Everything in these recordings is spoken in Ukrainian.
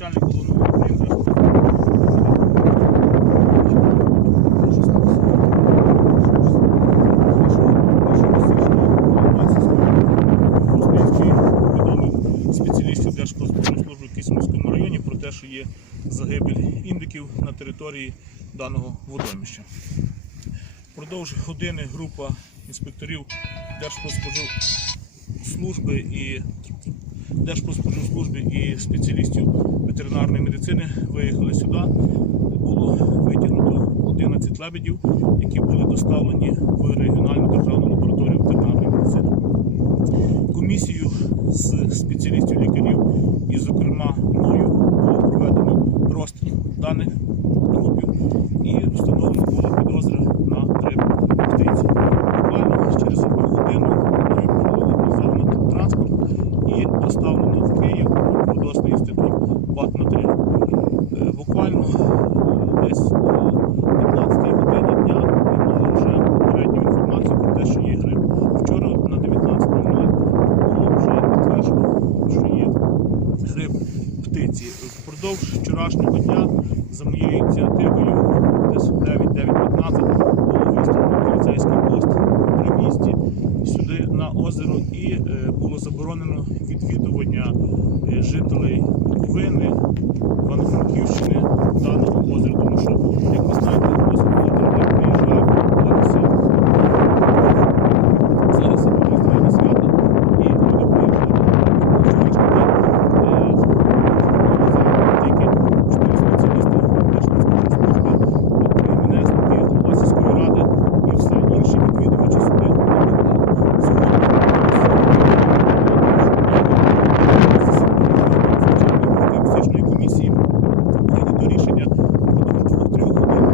начальник головного спеціалістів Держпродспоживслужби в Киснівському районі про те, що є загибель індиків на території даного водоймища. Впродовж години група інспекторів Держпродспоживслужби і Держпродспоживслужби і спеціалістів ветеринарної медицини виїхали сюди. Було витягнуто 11 лебедів, які були доставлені в регіональну державну лабораторію ветеринарної медицини. Комісію з спеціалістів лікарів і, зокрема, мною було проведено розстріл даних трупів і встановлено було підозри на грип птиці. Буквально через одну годину мною було організовано транспорт і доставлено в Київ у Природосний інститут ПАТ-3. Е, Буквально е, десь о 15 годині дня ми мали вже попередню інформацію про те, що є грип. Вчора на 19.00 було вже підтверджено, що є грип птиці. Впродовж вчорашнього дня за моєю ініціативою десь в 9-9.15 було виставлено поліцейський пост при місті сюди на озеро і е, було заборонено відвідування е, жителей Буковини, Івано-Франківщини даного озера, тому що, як ви знаєте, досить багато людей приїжджає купатися зараз є різдвяне свято, і люди приїжджають на вчорашній день. е, Тільки чотири спеціалісти Держпродспоживслужби, три мене, спів голова сільської ради і все інші відвідувачі сюди не попали. Сьогодні звичайної фізичної комісії прийнято рішення впродовж двох-трьох годин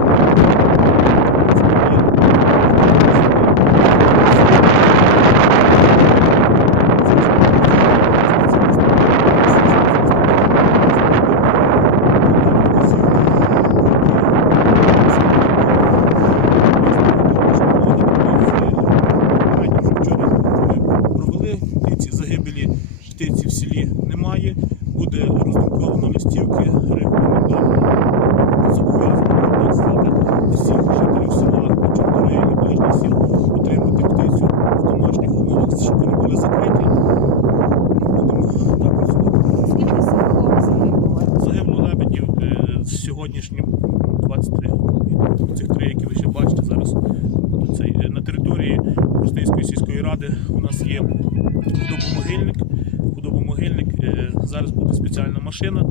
Провели птиці загибелі птиці в селі немає. Буде роздруковано листівки рекомендовано зобов'язано так сказати всіх жителів села Чортове і ближніх сіл утримати птицю в домашніх умовах, щоб вони були закриті. Будемо так працювати. Скільки загибло? Загибло лебедів е, з сьогоднішнім 23 Цих три, які ви ще бачите зараз. Е, На території Ростинської сільської ради у нас є худобомогильник. Худобомогильник. е, Зараз буде спеціальна машина,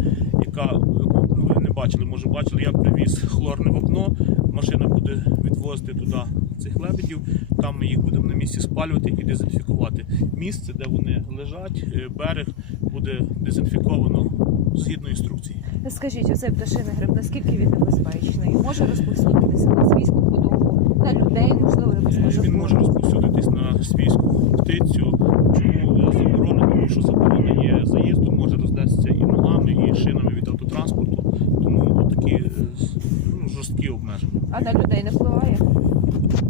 яка ну, ви не бачили, може бачили, я привіз хлорне вапно. Машина буде відвозити туди цих лебедів. Там ми їх будемо на місці спалювати і дезінфікувати. Місце, де вони лежать, е, берег буде дезінфіковано згідно інструкції. Скажіть, оцей пташиний гриб, наскільки він небезпечний? Може розповсюдитися на свійську худобу, на людей, можливо, якось Е, може Він може розповсюдитись на свійську птицю. Чому заборона? Тому що заборона є заїзду, може рознестися і ногами, і шинами від автотранспорту. Тому такі е, ну, жорсткі обмеження. А на людей не впливає?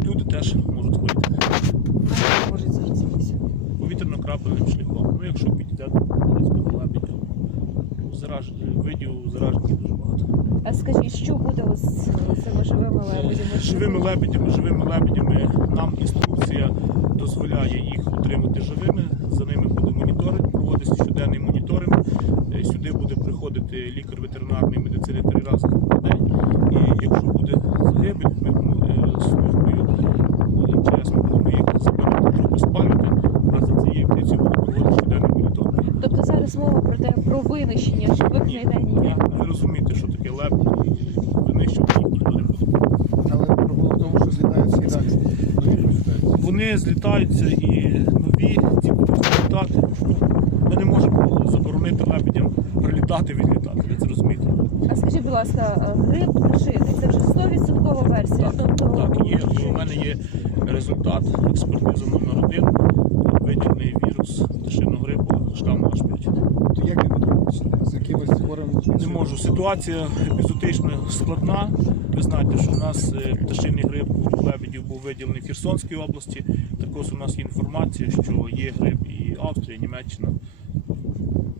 Люди теж можуть хворіти Можуть заразитися. повітряно-крапельним шляхом. Ну, якщо підійде до лебедів, зараж... видів заражені дуже багато. А скажіть, що буде з цими живими лебедями? Живими лебедями, живими лебедями нам інструкція дозволяє їх утримати живими. За ними буде моніторинг, проводиться щоденний моніторинг. Е, Сюди буде приходити лікар ветеринарної медицини три рази на день. І якщо буде загибель, ми е, службою е, МЧС ми будемо їх забирати, трупи спалювати, а за цією птицею буде проводити щоденний моніторинг. Тобто зараз мова про те про винищення живих не йде ніяк. Ви розумієте, що таке і винищувати їх ніхто не буде. Але проблема в тому, що злітають злітаються. Вони злітаються і нові, ті будуть злітати. Ми не можемо заборонити лебедям прилітати, відлітати, ви це розумієте? А скажіть, будь ласка, гриб пташиний це вже 100% версія. Так, тобто так, є. У мене є результат експертиза номер один, виділений вірус пташиного грипу штаму H5. То як він потрапився? З якимось хворим? Не можу. Ситуація епізотично складна. Ви знаєте, що у нас е, пташиний грип у лебедів був виділений в Херсонській області. Також у нас є інформація, що є грип і Австрія, і Німеччина.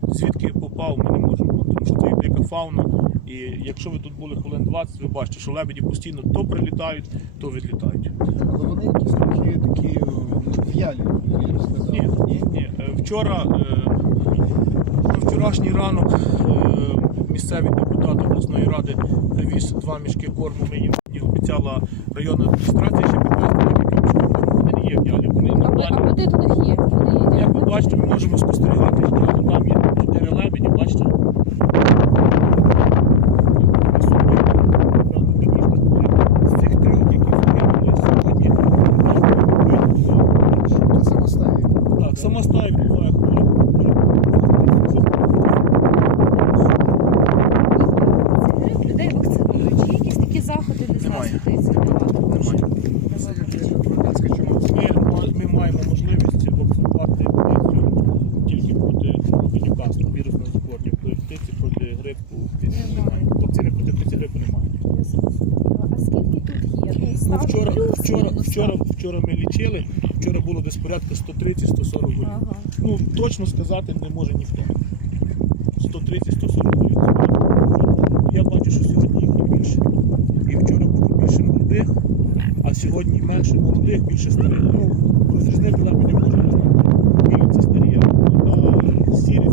Звідки попав, ми не можемо тому що це є дика фауна. І якщо ви тут були хвилин 20, ви бачите, що лебеді постійно то прилітають, то відлітають. Але вони якісь трохи такі о, в'ялі, я б сказав. Ні, ні, ні. Е, Вчора, е, на вчорашній ранок, е, місцевий депутат обласної ради привіз два мішки корму. Їх обіцяла районна адміністрація ще підвезти декілька мішків корму. Вони не є в'ялі, вони А ви- нормальні. а води до них є, вони їдять. Як ви бачите, ми можемо спостерігати, що там є 4 лебеді, бачите? З цих трьох, які загинули сьогодні, Це самостайні. так, сама стая відбуває хворі. Грип людей вакцинують. Чи є якісь такі заходи, не знаю, Немає. світиці? Нема такого. Немає. Це як громадянська чому Ми, ми маємо можливість вакцинувати птицю тільки проти Ньюкаслу, вірусного захворювання, проти птиці, проти грипу. птиці Немає. немає. Вакцини проти птиці грипу немає. Я зрозуміла. А скільки тут є? Ну, Ну, став вчора, плюс, вчора, вчора, ми лічили, вчора було десь порядка 130-140 голів. Ага. Ну, точно сказати не може ніхто. 130-140 голів. Я бачу, що сьогодні їх більше. І вчора було більше молодих, а сьогодні менше молодих, більше старих. Ну, розрізнити лебеді можна не знати. Білі це старі, а сірі